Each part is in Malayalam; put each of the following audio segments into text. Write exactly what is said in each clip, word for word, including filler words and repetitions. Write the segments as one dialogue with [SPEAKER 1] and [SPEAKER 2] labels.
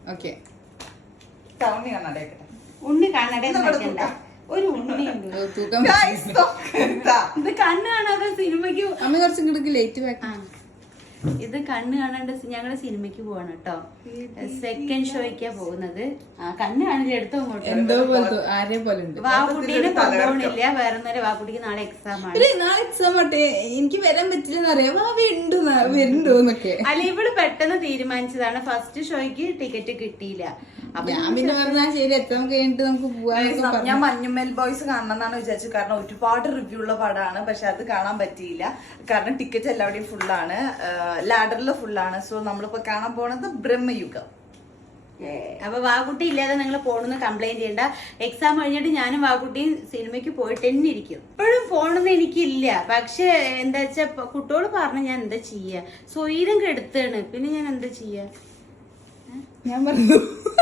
[SPEAKER 1] ഓക്കെ
[SPEAKER 2] ഉണ്ണി കണ്ണട
[SPEAKER 3] ഉണ്ണി കണ്ണട ഒരു ഉണ്ണിയുണ്ട്. ഇത് കണ്ണ് കാണാതെ സിനിമയ്ക്ക്
[SPEAKER 1] അമ്മ കുറച്ചും കൂടെ ലേറ്റ് വെക്കാം.
[SPEAKER 3] ഇത് കണ്ണ് കാണാണ്ട് ഞങ്ങള് സിനിമയ്ക്ക് പോവാണ് കേട്ടോ. സെക്കൻഡ് ഷോയ്ക്കാ പോകുന്നത്. ആ കണ്ണ് കാണില്ല, എടുത്തോ അങ്ങോട്ട്.
[SPEAKER 1] എന്തോ പോലത്തെ ആരെ പോലെ ഉണ്ട്.
[SPEAKER 3] വാക്കുട്ടീനെ കൊണ്ടുപോകണില്ല, വേറെ ഒന്നര. വാക്കുട്ടിക്ക് നാളെ എക്സാം ആണ്.
[SPEAKER 1] നാളെ എക്സാം ആട്ടെ, എനിക്ക് വരാൻ പറ്റില്ലെന്ന് അറിയാം. വാവി ഉണ്ട് വരുന്നുണ്ടോന്നൊക്കെ.
[SPEAKER 3] അല്ല, ഇവള് പെട്ടെന്ന് തീരുമാനിച്ചതാണ്. ഫസ്റ്റ് ഷോയ്ക്ക് ടിക്കറ്റ് കിട്ടിയില്ല.
[SPEAKER 1] ഞാൻ പിന്നെ പറഞ്ഞാ ശരി എക്സാം കഴിഞ്ഞിട്ട് നമുക്ക് പോവാൻ.
[SPEAKER 2] ഞാൻ മഞ്ഞുമേൽ ബോയ്സ് കാണണം എന്നാണ് വിചാരിച്ചത്. കാരണം ഒരുപാട് റിവ്യൂ ഉള്ള പടമാണ്. പക്ഷെ അത് കാണാൻ പറ്റിയില്ല. കാരണം ടിക്കറ്റ് എല്ലാവരുടെയും ഫുള്ളാണ്, ലാഡറിൽ ഫുള്ളാണ്. സോ നമ്മളിപ്പോ കാണാൻ പോണത് ബ്രഹ്മയുഗം.
[SPEAKER 3] അപ്പൊ വാക്കുട്ടി ഇല്ലാതെ നിങ്ങൾ പോണെന്ന് കംപ്ലൈന്റ് ചെയ്യണ്ട. എക്സാം കഴിഞ്ഞിട്ട് ഞാനും വാക്കുട്ടിയും സിനിമയ്ക്ക് പോയിട്ട് തന്നെ ഇരിക്കും. ഇപ്പോഴും പോണെന്ന് എനിക്കില്ല. പക്ഷെ എന്താ വെച്ചാ കുട്ടിയോട് പറഞ്ഞ ഞാൻ എന്താ ചെയ്യാ, സ്വൈരം കെടുത്താണ്. പിന്നെ ഞാൻ എന്താ ചെയ്യാ?
[SPEAKER 1] ഞാൻ പറഞ്ഞു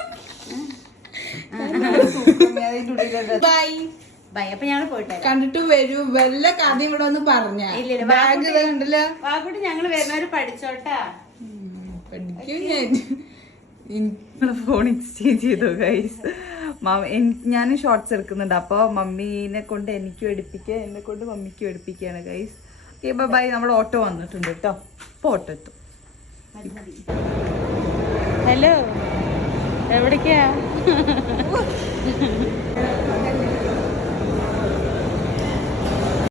[SPEAKER 1] ബൈ
[SPEAKER 3] ബൈ. അപ്പൊ ഞങ്ങള് പോയിട്ടെ
[SPEAKER 1] കണ്ടിട്ട് വരൂ. വല്ല കഥ ഇവിടെ ഒന്ന് പറഞ്ഞ കണ്ടല്ലോ.
[SPEAKER 3] വാക്കുട്ടി ഞങ്ങള് വരുന്നവര് പഠിച്ചോട്ടാ.
[SPEAKER 1] പഠിക്കും ഞാൻ.
[SPEAKER 2] ഫോൺ എക്സ്ചേഞ്ച് ചെയ്തു ഗൈസ്. ഞാൻ ഷോർട്സ് എടുക്കുന്നുണ്ട്. അപ്പോൾ മമ്മീനെ കൊണ്ട് എനിക്കും എടുപ്പിക്കുക, എന്നെ കൊണ്ട് മമ്മിക്കും എടുപ്പിക്കുകയാണ് ഗൈസ്. Okay bye bye. നമ്മുടെ ഓട്ടോ വന്നിട്ടുണ്ട് കേട്ടോ. ഇപ്പോൾ ഓട്ടോ എത്തും.
[SPEAKER 3] ഹലോ, എവിടേക്കാ?